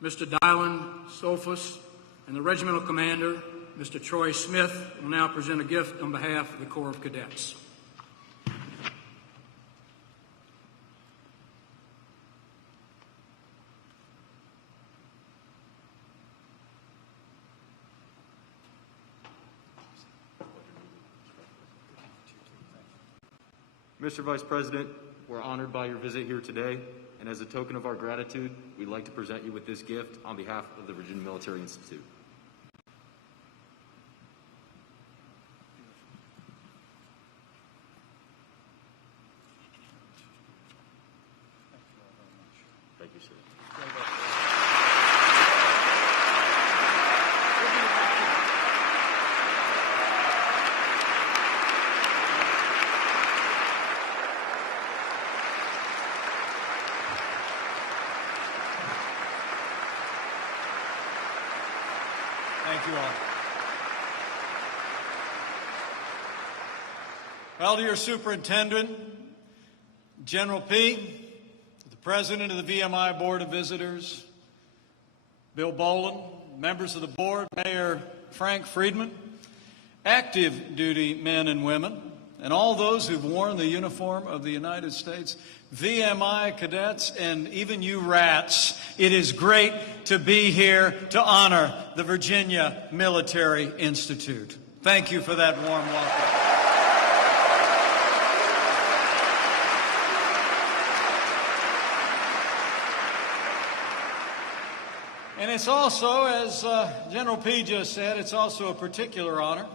Mr. Dylan Sophus, and the regimental commander, Mr. Troy Smith, will now present a gift on behalf of the Corps of Cadets. Mr. Vice President, we're honored by your visit here today, and as a token of our gratitude, we'd like to present you with this gift on behalf of the Virginia Military Institute. Thank you, sir. Thank you all. Well, to your Superintendent, General P., to the President of the VMI Board of Visitors, Bill Boland, members of the board, Mayor Frank Friedman, active duty men and women, and all those who've worn the uniform of the United States, VMI cadets, and even you rats, it is great to be here to honor the Virginia Military Institute. Thank you for that warm welcome. And it's also, as General P just said, it's also a particular honor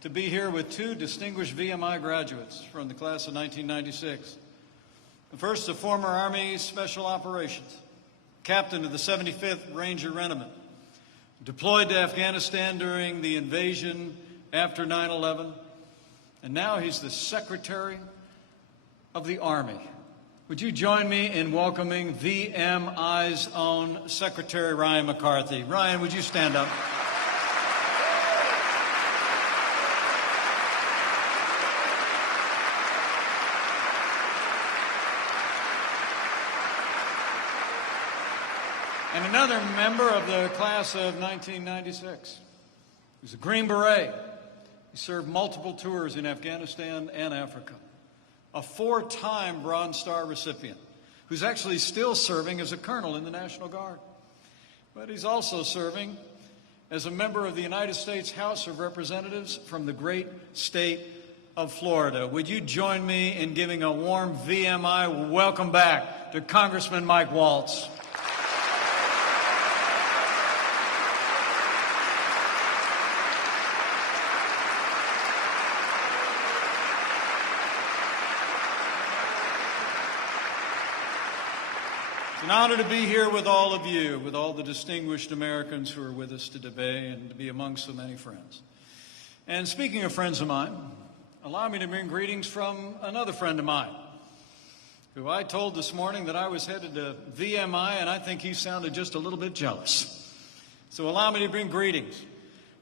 to be here with two distinguished VMI graduates from the class of 1996. The first, a former Army Special Operations, captain of the 75th Ranger Regiment, deployed to Afghanistan during the invasion after 9/11, and now he's the Secretary of the Army. Would you join me in welcoming VMI's own Secretary Ryan McCarthy? Ryan, would you stand up? And another member of the class of 1996. He was a Green Beret. He served multiple tours in Afghanistan and Africa. A 4-time Bronze Star recipient who's actually still serving as a colonel in the National Guard. But he's also serving as a member of the United States House of Representatives from the great state of Florida. Would you join me in giving a warm VMI welcome back to Congressman Mike Waltz? It's an honor to be here with all of you, with all the distinguished Americans who are with us today, and to be among so many friends. And speaking of friends of mine, allow me to bring greetings from another friend of mine, who I told this morning that I was headed to VMI, and I think he sounded just a little bit jealous. So allow me to bring greetings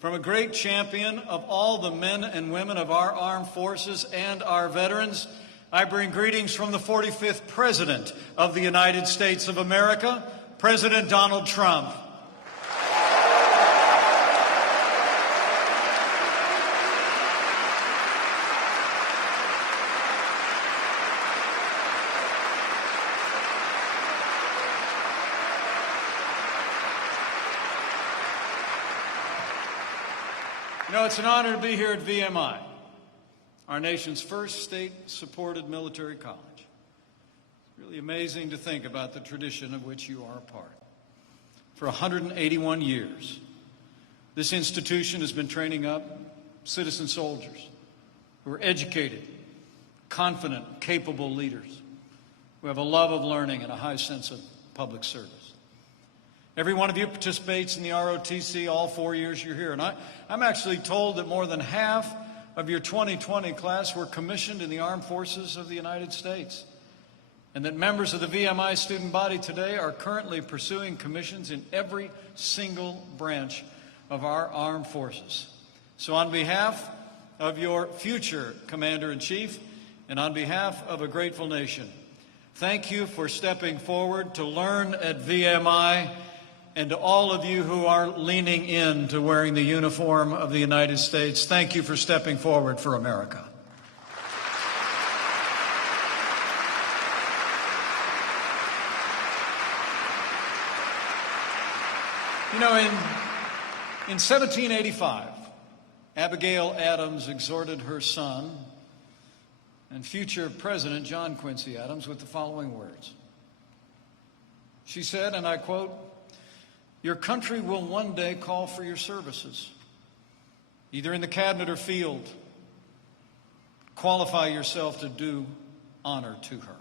from a great champion of all the men and women of our armed forces and our veterans. I bring greetings from the 45th President of the United States of America, President Donald Trump. You know, it's an honor to be here at VMI, our nation's first state-supported military college. It's really amazing to think about the tradition of which you are a part. For 181 years, this institution has been training up citizen soldiers who are educated, confident, capable leaders who have a love of learning and a high sense of public service. Every one of you participates in the ROTC all 4 years you're here. And I'm actually told that more than half of your 2020 class were commissioned in the armed forces of the United States, and that members of the VMI student body today are currently pursuing commissions in every single branch of our armed forces. So on behalf of your future Commander-in-Chief and on behalf of a grateful nation, thank you for stepping forward to learn at VMI and to all of you who are leaning in to wearing the uniform of the United States, thank you for stepping forward for America. You know, in 1785, Abigail Adams exhorted her son and future President John Quincy Adams with the following words. She said, and I quote, "Your country will one day call for your services, either in the cabinet or field. Qualify yourself to do honor to her."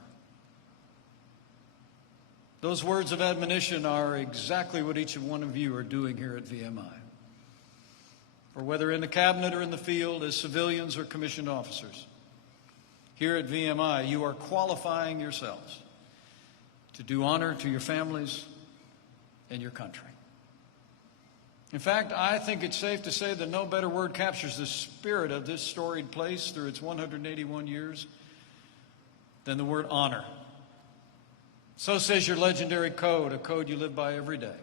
Those words of admonition are exactly what each one of you are doing here at VMI. For whether in the cabinet or in the field, as civilians or commissioned officers, here at VMI, you are qualifying yourselves to do honor to your families and your country. In fact, I think it's safe to say that no better word captures the spirit of this storied place through its 181 years than the word honor. So says your legendary code, a code you live by every day.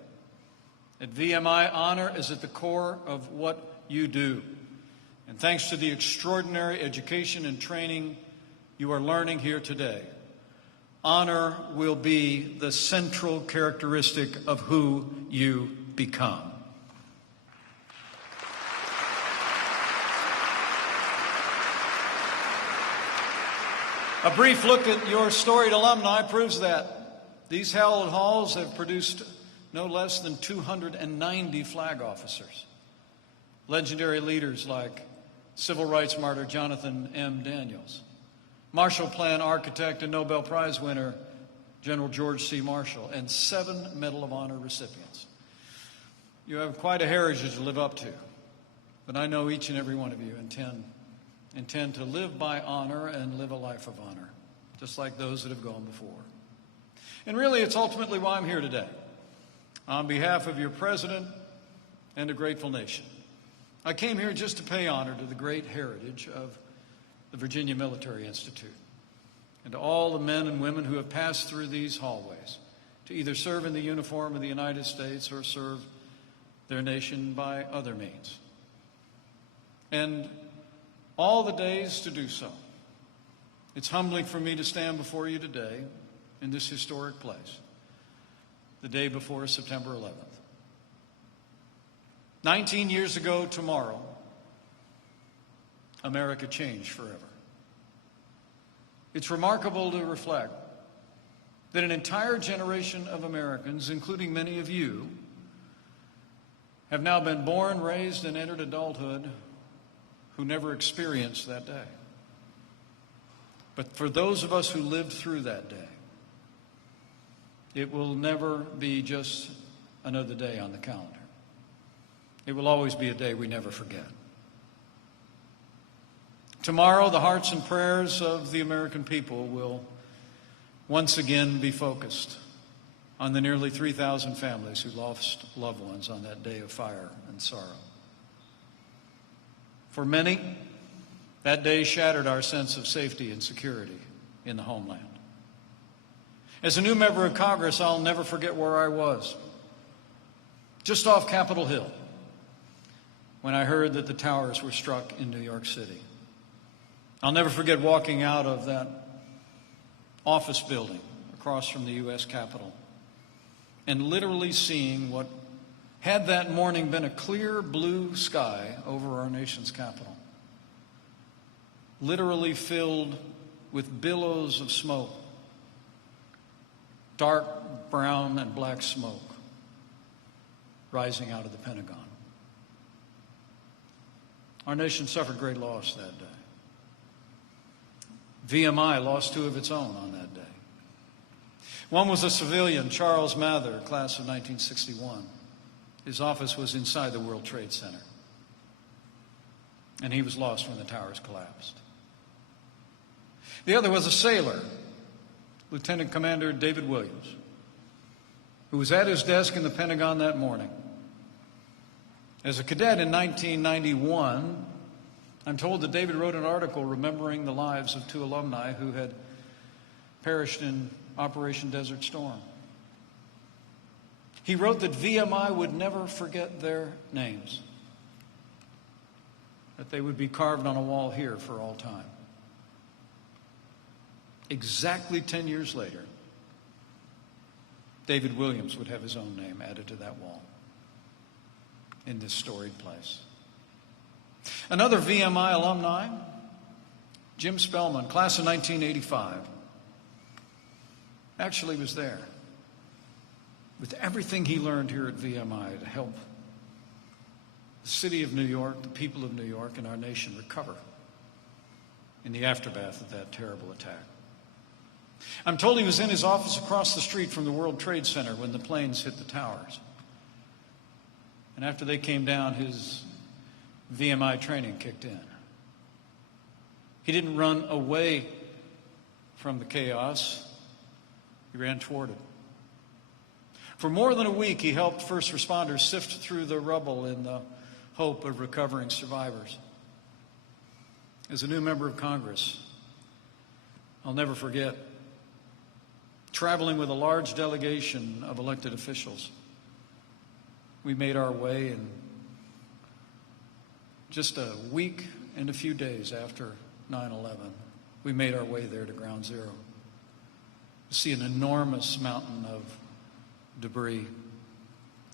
At VMI, honor is at the core of what you do. And thanks to the extraordinary education and training you are learning here today, honor will be the central characteristic of who you become. A brief look at your storied alumni proves that. These hallowed halls have produced no less than 290 flag officers, legendary leaders like civil rights martyr Jonathan M. Daniels, Marshall Plan architect and Nobel Prize winner General George C. Marshall, and 7 Medal of Honor recipients. You have quite a heritage to live up to, but I know each and every one of you intend to live by honor and live a life of honor, just like those that have gone before. And really, it's ultimately why I'm here today. On behalf of your president and a grateful nation, I came here just to pay honor to the great heritage of the Virginia Military Institute and to all the men and women who have passed through these hallways to either serve in the uniform of the United States or serve their nation by other means. And all the days to do so. It's humbling for me to stand before you today in this historic place, the day before September 11th. 19 years ago tomorrow, America changed forever. It's remarkable to reflect that an entire generation of Americans, including many of you, have now been born, raised, and entered adulthood who never experienced that day. But for those of us who lived through that day, it will never be just another day on the calendar. It will always be a day we never forget. Tomorrow, the hearts and prayers of the American people will once again be focused on the nearly 3,000 families who lost loved ones on that day of fire and sorrow. For many, that day shattered our sense of safety and security in the homeland. As a new member of Congress, I'll never forget where I was, just off Capitol Hill, when I heard that the towers were struck in New York City. I'll never forget walking out of that office building across from the U.S. Capitol and literally seeing what had that morning been a clear blue sky over our nation's capital, literally filled with billows of smoke, dark brown and black smoke rising out of the Pentagon. Our nation suffered great loss that day. VMI lost 2 of its own on that day. One was a civilian, Charles Mather, class of 1961. His office was inside the World Trade Center, and he was lost when the towers collapsed. The other was a sailor, Lieutenant Commander David Williams, who was at his desk in the Pentagon that morning. As a cadet in 1991, I'm told that David wrote an article remembering the lives of 2 alumni who had perished in Operation Desert Storm. He wrote that VMI would never forget their names, that they would be carved on a wall here for all time. Exactly 10 years later, David Williams would have his own name added to that wall in this storied place. Another VMI alumni, Jim Spellman, class of 1985, actually was there with everything he learned here at VMI to help the city of New York, the people of New York, and our nation recover in the aftermath of that terrible attack. I'm told he was in his office across the street from the World Trade Center when the planes hit the towers. And after they came down, his VMI training kicked in. He didn't run away from the chaos. He ran toward it. For more than a week, he helped first responders sift through the rubble in the hope of recovering survivors. As a new member of Congress, I'll never forget traveling with a large delegation of elected officials. We made our way, and just a week and a few days after 9/11, we made our way there to Ground Zero to see an enormous mountain of debris,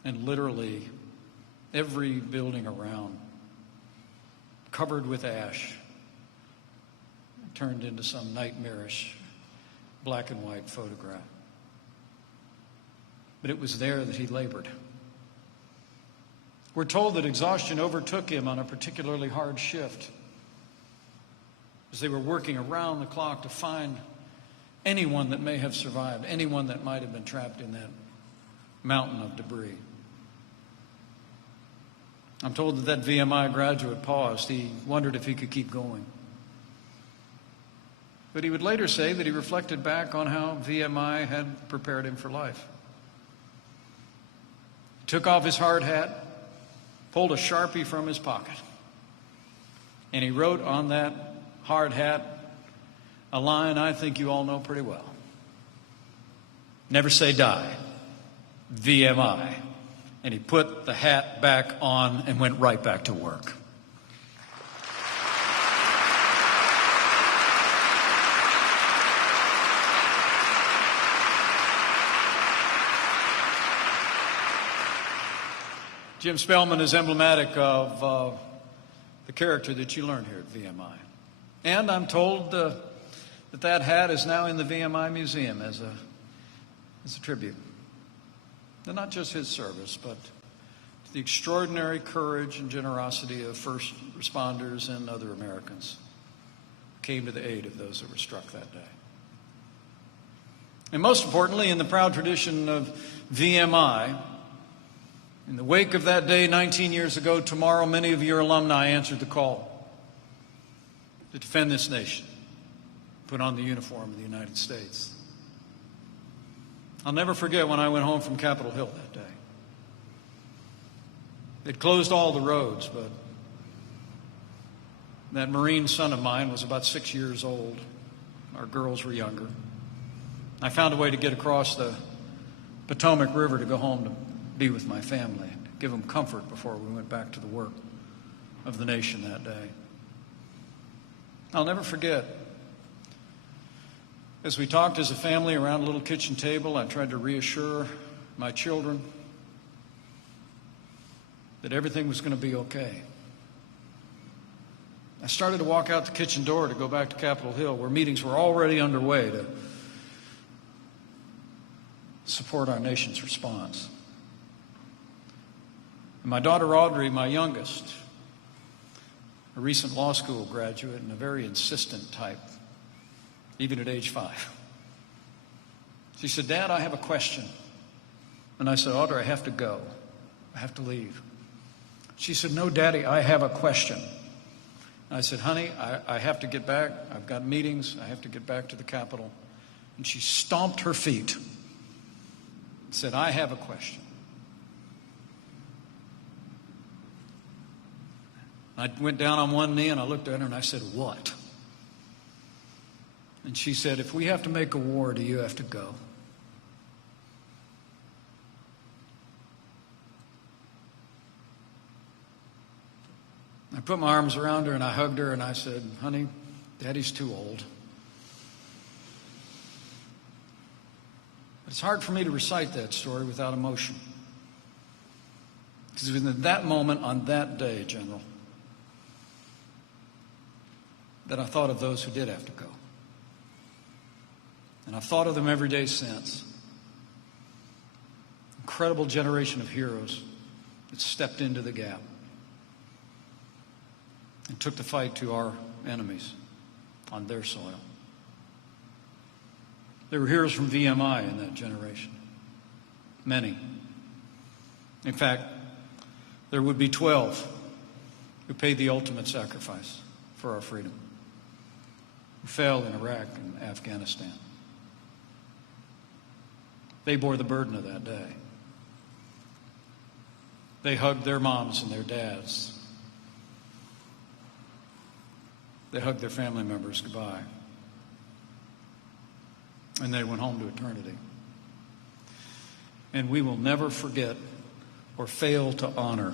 and literally every building around covered with ash, turned into some nightmarish black and white photograph. But it was there that he labored. We're told that exhaustion overtook him on a particularly hard shift as they were working around the clock to find anyone that may have survived, anyone that might have been trapped in that mountain of debris. I'm told that VMI graduate paused. He wondered if he could keep going. But he would later say that he reflected back on how VMI had prepared him for life. He took off his hard hat, pulled a Sharpie from his pocket, and he wrote on that hard hat a line I think you all know pretty well. Never say die, VMI. And he put the hat back on and went right back to work. Jim Spellman is emblematic of the character that you learn here at VMI. And I'm told that hat is now in the VMI Museum as a tribute. And not just his service, but the extraordinary courage and generosity of first responders and other Americans who came to the aid of those that were struck that day. And most importantly, in the proud tradition of VMI, in the wake of that day 19 years ago, tomorrow many of your alumni answered the call to defend this nation, put on the uniform of the United States. I'll never forget when I went home from Capitol Hill that day. They'd closed all the roads, but that Marine son of mine was about 6 years old. Our girls were younger. I found a way to get across the Potomac River to go home to be with my family, give them comfort before we went back to the work of the nation that day. I'll never forget, as we talked as a family around a little kitchen table, I tried to reassure my children that everything was going to be okay. I started to walk out the kitchen door to go back to Capitol Hill, where meetings were already underway to support our nation's response. And my daughter Audrey, my youngest, a recent law school graduate and a very insistent type, even at age 5. She said, "Dad, I have a question." And I said, "Audrey, I have to go. I have to leave." She said, "No, Daddy, I have a question." And I said, "Honey, I have to get back. I've got meetings. I have to get back to the Capitol." And she stomped her feet and said, "I have a question." I went down on one knee and I looked at her and I said, "What?" And she said, "If we have to make a war, do you have to go?" put my arms around her and I hugged her and I said, "Honey, Daddy's too old." But it's hard for me to recite that story without emotion. Because it was in that moment, on that day, General, that I thought of those who did have to go. And I've thought of them every day since. Incredible generation of heroes that stepped into the gap and took the fight to our enemies on their soil. There were heroes from VMI in that generation. Many. In fact, there would be 12 who paid the ultimate sacrifice for our freedom, who fell in Iraq and Afghanistan. They bore the burden of that day. They hugged their moms and their dads. They hugged their family members goodbye. And they went home to eternity. And we will never forget or fail to honor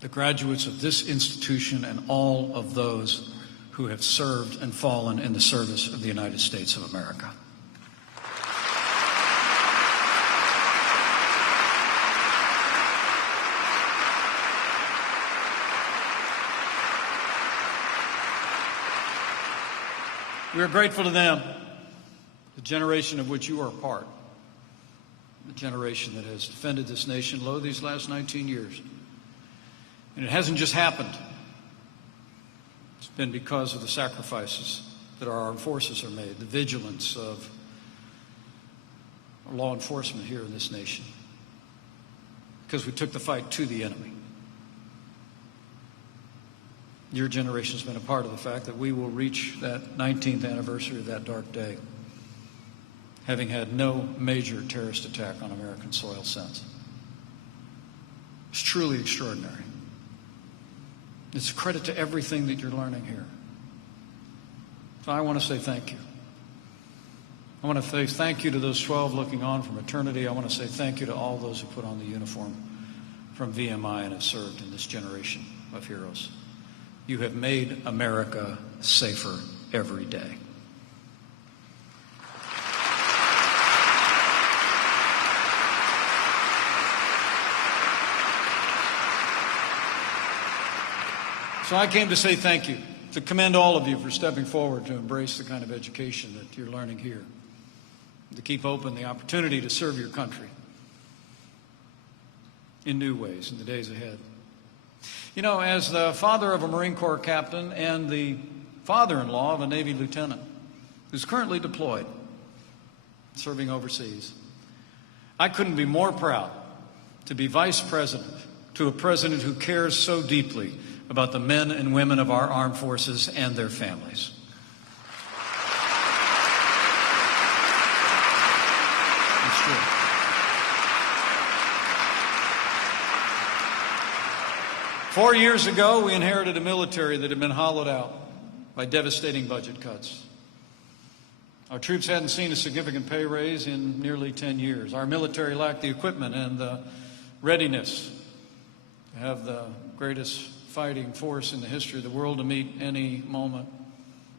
the graduates of this institution and all of those who have served and fallen in the service of the United States of America. We are grateful to them, the generation of which you are a part, the generation that has defended this nation these last 19 years. And it hasn't just happened. It's been because of the sacrifices that our armed forces are made, the vigilance of our law enforcement here in this nation, because we took the fight to the enemy. Your generation has been a part of the fact that we will reach that 19th anniversary of that dark day, having had no major terrorist attack on American soil since. It's truly extraordinary. It's a credit to everything that you're learning here. So I want to say thank you. I want to say thank you to those 12 looking on from eternity. I want to say thank you to all those who put on the uniform from VMI and have served in this generation of heroes. You have made America safer every day. So I came to say thank you, to commend all of you for stepping forward to embrace the kind of education that you're learning here, to keep open the opportunity to serve your country in new ways in the days ahead. You know, as the father of a Marine Corps captain and the father-in-law of a Navy lieutenant who's currently deployed, serving overseas, I couldn't be more proud to be vice president to a president who cares so deeply about the men and women of our armed forces and their families. It's true. Four years ago, we inherited a military that had been hollowed out by devastating budget cuts. Our troops hadn't seen a significant pay raise in nearly 10 years. Our military lacked the equipment and the readiness to have the greatest fighting force in the history of the world to meet any moment.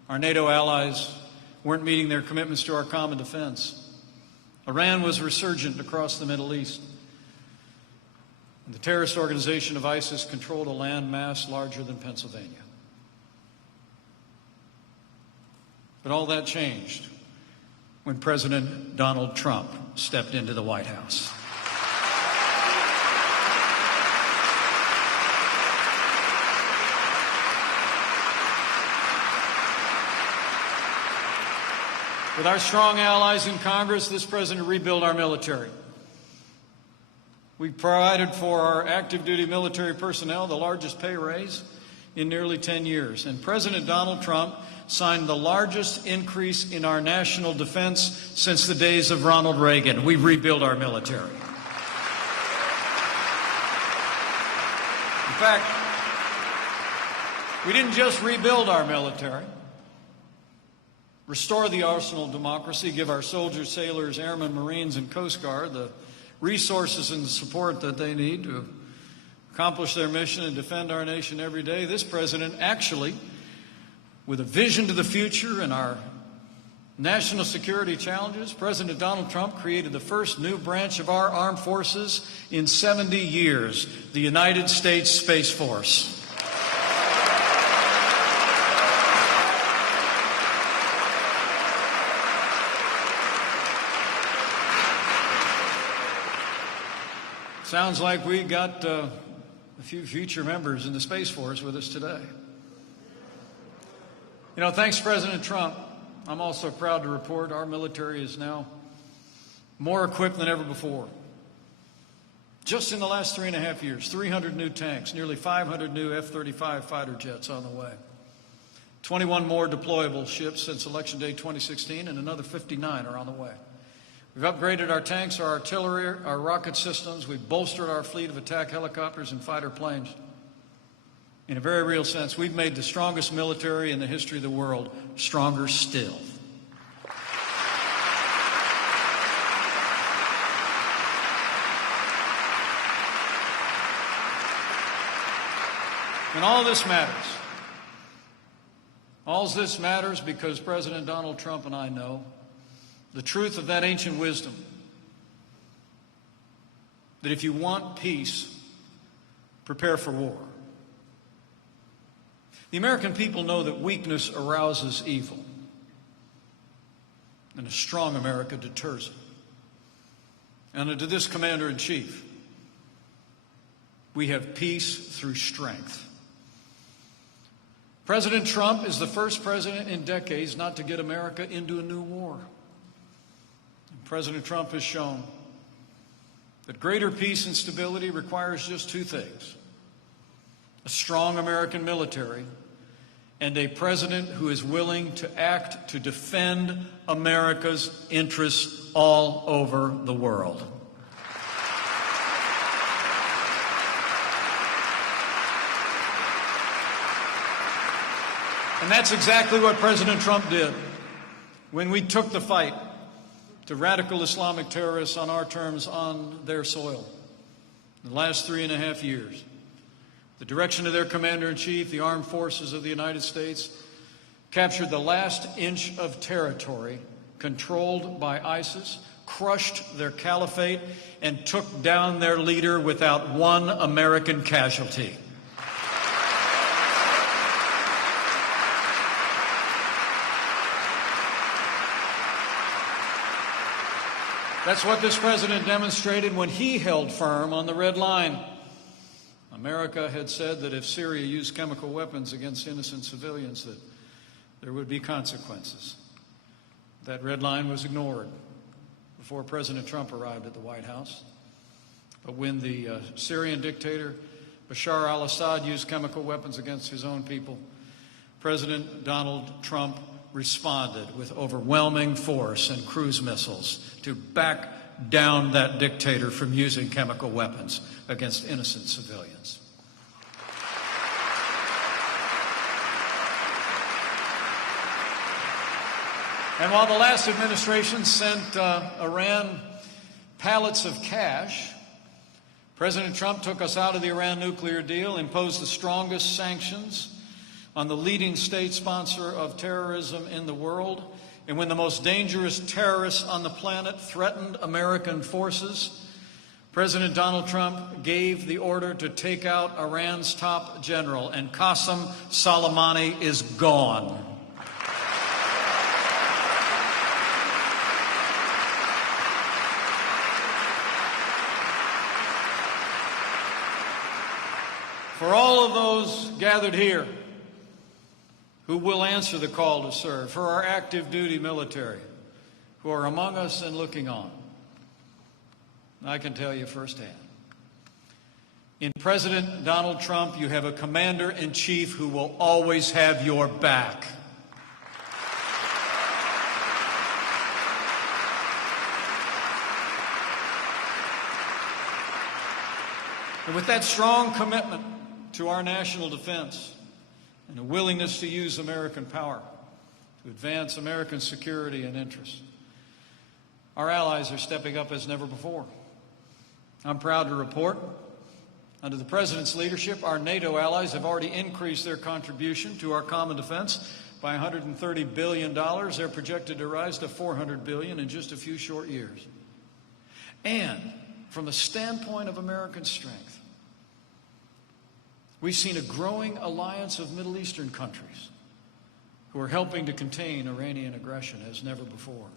Our NATO allies weren't meeting their commitments to our common defense. Iran was resurgent across the Middle East. And the terrorist organization of ISIS controlled a land mass larger than Pennsylvania. But all that changed when President Donald Trump stepped into the White House. With our strong allies in Congress, this president rebuilt our military. We provided for our active duty military personnel the largest pay raise in nearly 10 years. And President Donald Trump signed the largest increase in our national defense since the days of Ronald Reagan. We rebuilt our military. In fact, we didn't just rebuild our military, restore the arsenal of democracy, give our soldiers, sailors, airmen, Marines, and Coast Guard the resources and the support that they need to accomplish their mission and defend our nation every day. This president actually, with a vision to the future and our national security challenges, President Donald Trump created the first new branch of our armed forces in 70 years, the United States Space Force. Sounds like we got a few future members in the Space Force with us today. You know, thanks to President Trump, I'm also proud to report our military is now more equipped than ever before. Just in the last 3.5 years, 300 new tanks, nearly 500 new F-35 fighter jets on the way, 21 more deployable ships since Election Day 2016, and another 59 are on the way. We've upgraded our tanks, our artillery, our rocket systems. We've bolstered our fleet of attack helicopters and fighter planes. In a very real sense, we've made the strongest military in the history of the world stronger still. And all this matters. All this matters because President Donald Trump and I know the truth of that ancient wisdom, that if you want peace, prepare for war. The American people know that weakness arouses evil, and a strong America deters it. And to this Commander-in-Chief, we have peace through strength. President Trump is the first president in decades not to get America into a new war. And President Trump has shown that greater peace and stability requires just two things: a strong American military and a president who is willing to act to defend America's interests all over the world. And that's exactly what President Trump did when we took the fight to radical Islamic terrorists on our terms on their soil in the last 3.5 years. The direction of their Commander-in-Chief, the armed forces of the United States captured the last inch of territory controlled by ISIS, crushed their caliphate, and took down their leader without one American casualty. That's what this president demonstrated when he held firm on the red line. America had said that if Syria used chemical weapons against innocent civilians, that there would be consequences. That red line was ignored before President Trump arrived at the White House. But when the Syrian dictator Bashar al-Assad used chemical weapons against his own people, President Donald Trump responded with overwhelming force and cruise missiles to back down that dictator from using chemical weapons against innocent civilians. And while the last administration sent Iran pallets of cash, President Trump took us out of the Iran nuclear deal, imposed the strongest sanctions on the leading state sponsor of terrorism in the world. And when the most dangerous terrorists on the planet threatened American forces, President Donald Trump gave the order to take out Iran's top general, and Qasem Soleimani is gone. For all of those gathered here who will answer the call to serve, for our active duty military who are among us and looking on, I can tell you firsthand, in President Donald Trump, you have a commander-in-chief who will always have your back. And with that strong commitment to our national defense and a willingness to use American power to advance American security and interests, our allies are stepping up as never before. I'm proud to report Under the President's leadership, our NATO allies have already increased their contribution to our common defense by $130 billion. They're projected to rise to $400 billion in just a few short years. And from the standpoint of American strength, we've seen a growing alliance of Middle Eastern countries who are helping to contain Iranian aggression as never before.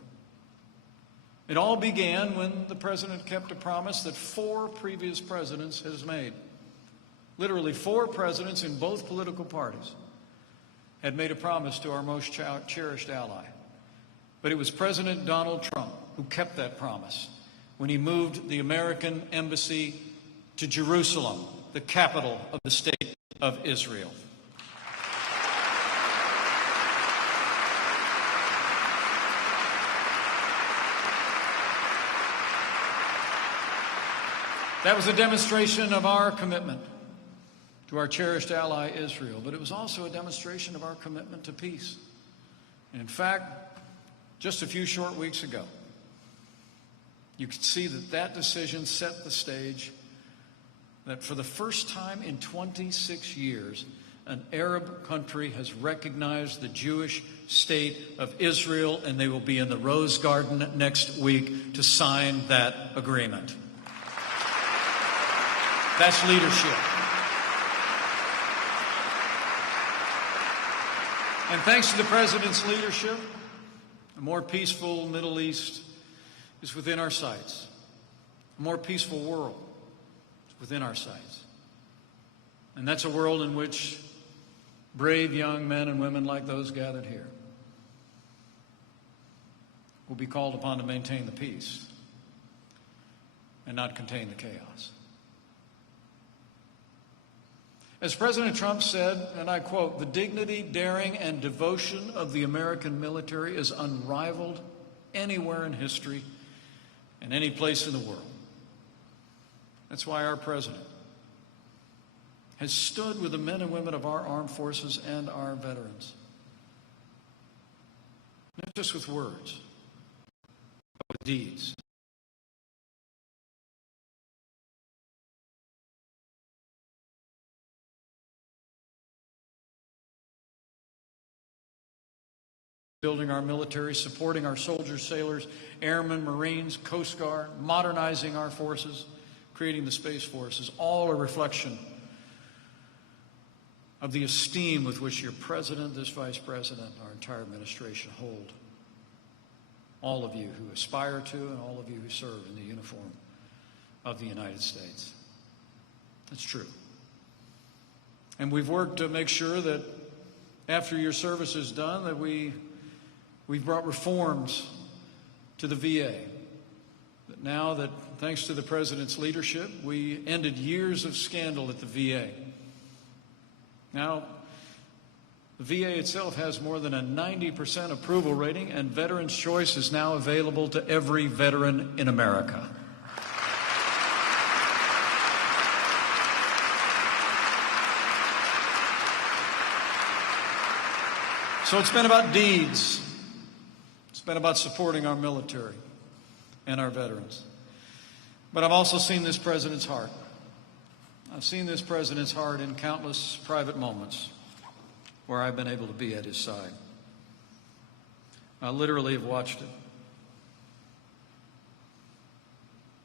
It all began when the President kept a promise that 4 previous presidents has made. Literally 4 presidents in both political parties had made a promise to our most cherished ally. But it was President Donald Trump who kept that promise when he moved the American embassy to Jerusalem, the capital of the state of Israel. That was a demonstration of our commitment to our cherished ally, Israel, but it was also a demonstration of our commitment to peace. And in fact, just a few short weeks ago, you could see that that decision set the stage that for the first time in 26 years, an Arab country has recognized the Jewish state of Israel, and they will be in the Rose Garden next week to sign that agreement. That's leadership. And thanks to the President's leadership, a more peaceful Middle East is within our sights. A more peaceful world is within our sights. And that's a world in which brave young men and women like those gathered here will be called upon to maintain the peace and not contain the chaos. As President Trump said, and I quote, "The dignity, daring, and devotion of the American military is unrivaled anywhere in history and any place in the world." That's why our President has stood with the men and women of our armed forces and our veterans. Not just with words, but with deeds. Building our military, supporting our soldiers, sailors, airmen, Marines, Coast Guard, modernizing our forces, creating the Space Force is all a reflection of the esteem with which your President, this Vice President, our entire administration hold all of you who aspire to and all of you who serve in the uniform of the United States. That's true. And we've worked to make sure that after your service is done, that we've brought reforms to the VA. That now that, thanks to the President's leadership, we ended years of scandal at the VA. Now, the VA itself has more than a 90% approval rating, and Veterans Choice is now available to every veteran in America. So it's been about deeds. It's been about supporting our military and our veterans. But I've also seen this President's heart. I've seen this President's heart in countless private moments where I've been able to be at his side. I literally have watched it.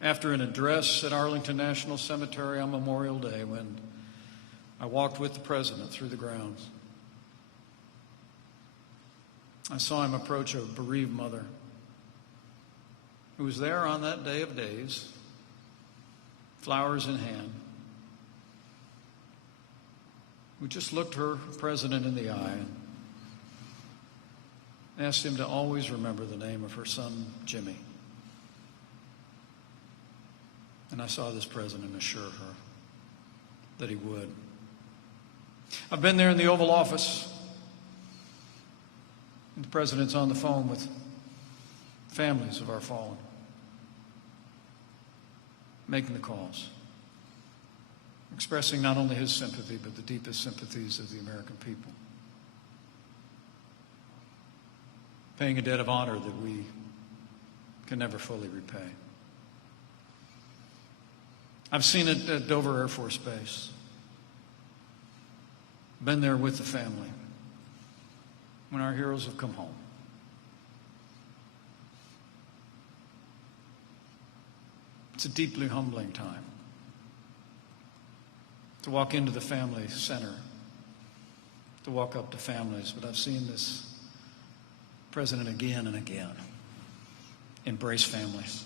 After an address at Arlington National Cemetery on Memorial Day, when I walked with the President through the grounds, I saw him approach a bereaved mother who was there on that day of days, flowers in hand, who just looked her President in the eye and asked him to always remember the name of her son, Jimmy. And I saw this President assure her that he would. I've been there in the Oval Office. The President's on the phone with families of our fallen, making the calls, expressing not only his sympathy, but the deepest sympathies of the American people, paying a debt of honor that we can never fully repay. I've seen it at Dover Air Force Base. Been there with the family when our heroes have come home. It's a deeply humbling time to walk into the family center, to walk up to families. But I've seen this president again and again embrace families,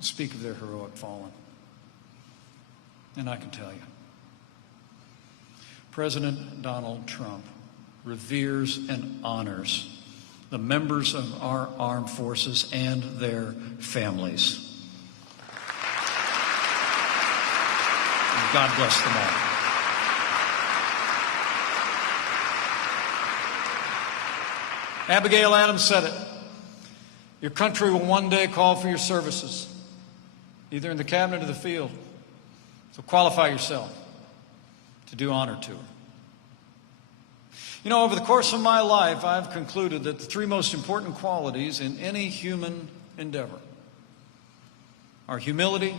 speak of their heroic fallen. And I can tell you, President Donald Trump reveres and honors the members of our armed forces and their families. And God bless them all. Abigail Adams said it. Your country will one day call for your services, either in the cabinet or the field. So qualify yourself to do honor to her. You know, over the course of my life, I've concluded that the three most important qualities in any human endeavor are humility,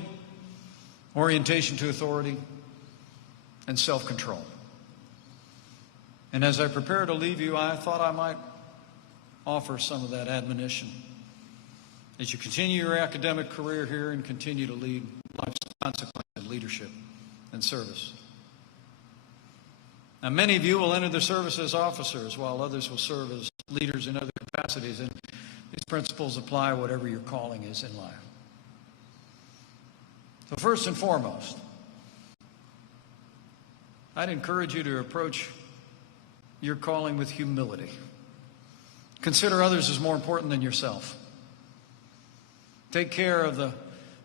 orientation to authority, and self-control. And as I prepare to leave you, I thought I might offer some of that admonition as you continue your academic career here and continue to lead life's consequences of leadership and service. Now, many of you will enter the service as officers, while others will serve as leaders in other capacities, and these principles apply whatever your calling is in life. So first and foremost, I'd encourage you to approach your calling with humility. Consider others as more important than yourself. Take care of the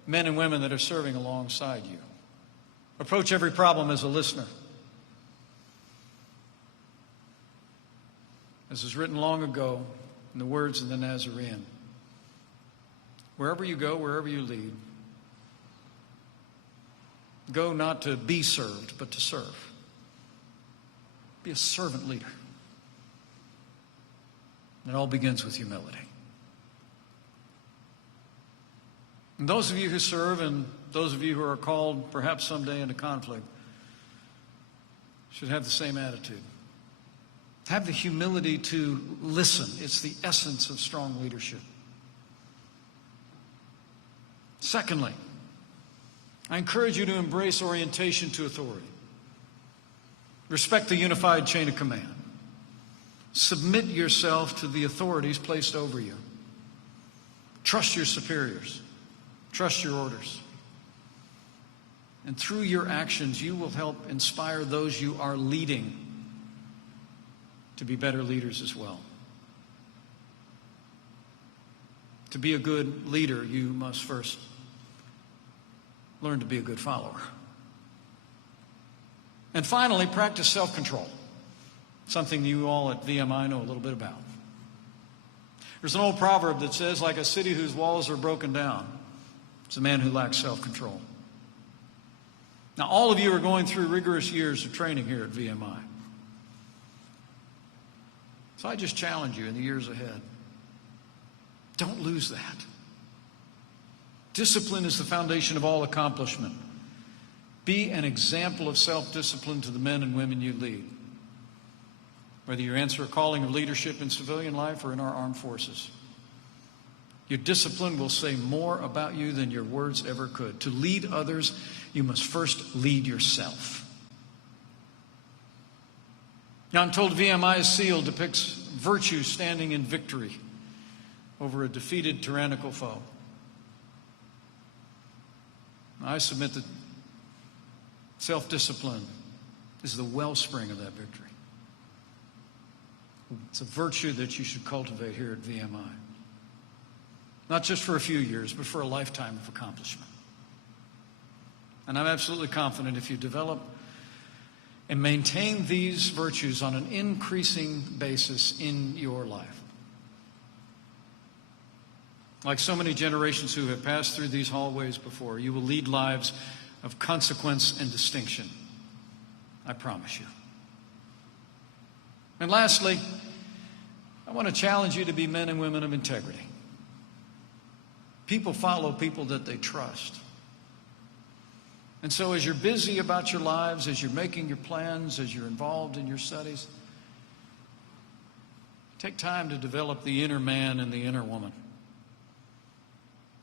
men and women that are serving alongside you. Approach every problem as a listener. As was written long ago in the words of the Nazarene, wherever you go, wherever you lead, go not to be served, but to serve. Be a servant leader. It all begins with humility. And those of you who serve and those of you who are called perhaps someday into conflict should have the same attitude. Have the humility to listen. It's the essence of strong leadership. Secondly, I encourage you to embrace orientation to authority. Respect the unified chain of command. Submit yourself to the authorities placed over you. Trust your superiors. Trust your orders. And through your actions, you will help inspire those you are leading to be better leaders as well. To be a good leader, you must first learn to be a good follower. And finally, practice self-control, something you all at VMI know a little bit about. There's an old proverb that says, like a city whose walls are broken down, it's a man who lacks self-control. Now, all of you are going through rigorous years of training here at VMI. So I just challenge you in the years ahead. Don't lose that. Discipline is the foundation of all accomplishment. Be an example of self-discipline to the men and women you lead, whether you answer a calling of leadership in civilian life or in our armed forces. Your discipline will say more about you than your words ever could. To lead others, you must first lead yourself. Now, I'm told VMI's seal depicts virtue standing in victory over a defeated tyrannical foe. I submit that self-discipline is the wellspring of that victory. It's a virtue that you should cultivate here at VMI. Not just for a few years, but for a lifetime of accomplishment. And I'm absolutely confident if you develop and maintain these virtues on an increasing basis in your life, like so many generations who have passed through these hallways before, you will lead lives of consequence and distinction. I promise you. And lastly, I want to challenge you to be men and women of integrity. People follow people that they trust. And so as you're busy about your lives, as you're making your plans, as you're involved in your studies, take time to develop the inner man and the inner woman.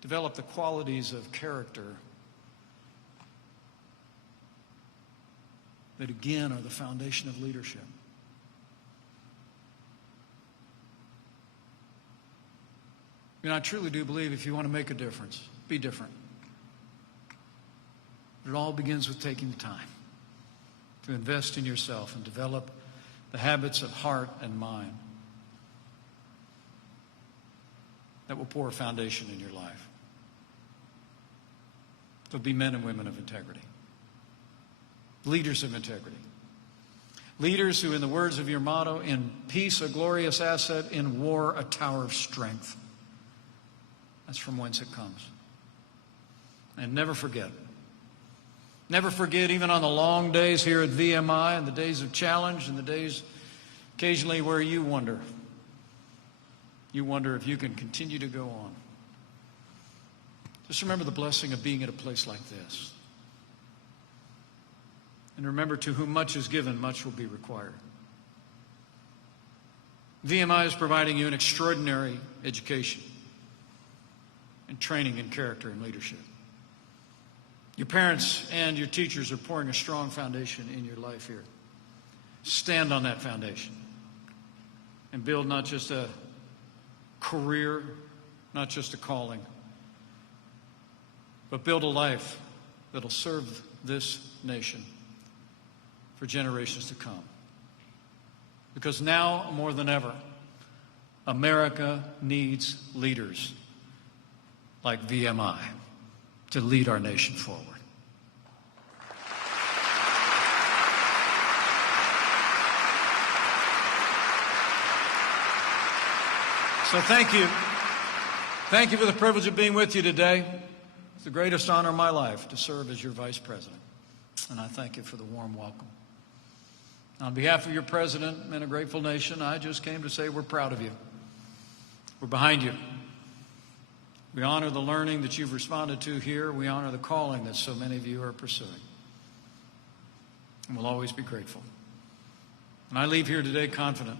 Develop the qualities of character that, again, are the foundation of leadership. I truly do believe if you want to make a difference, be different. It all begins with taking the time to invest in yourself and develop the habits of heart and mind that will pour a foundation in your life. So be men and women of integrity. Leaders of integrity. Leaders who, in the words of your motto, in peace a glorious asset, in war a tower of strength. That's from whence it comes. And never forget. Never forget, even on the long days here at VMI and the days of challenge and the days occasionally where you wonder if you can continue to go on. Just remember the blessing of being at a place like this. And remember, to whom much is given, much will be required. VMI is providing you an extraordinary education and training in character and leadership. Your parents and your teachers are pouring a strong foundation in your life here. Stand on that foundation and build not just a career, not just a calling, but build a life that'll serve this nation for generations to come. Because now, more than ever, America needs leaders like VMI to lead our nation forward. So thank you. Thank you for the privilege of being with you today. It's the greatest honor of my life to serve as your vice president. And I thank you for the warm welcome. On behalf of your president and a grateful nation, I just came to say we're proud of you. We're behind you. We honor the learning that you've responded to here. We honor the calling that so many of you are pursuing. And we'll always be grateful. And I leave here today confident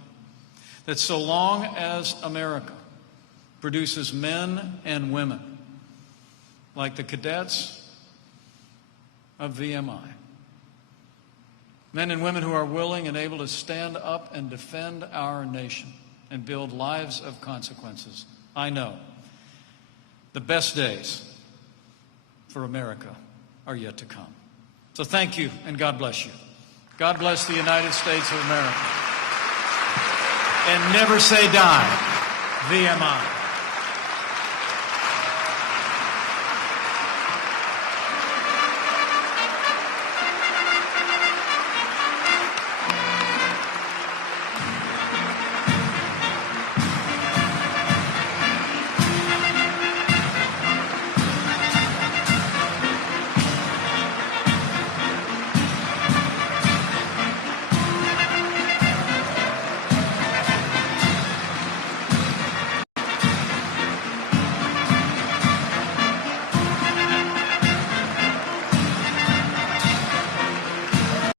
that so long as America produces men and women like the cadets of VMI, men and women who are willing and able to stand up and defend our nation and build lives of consequences, I know the best days for America are yet to come. So thank you, and God bless you. God bless the United States of America. And never say die, VMI.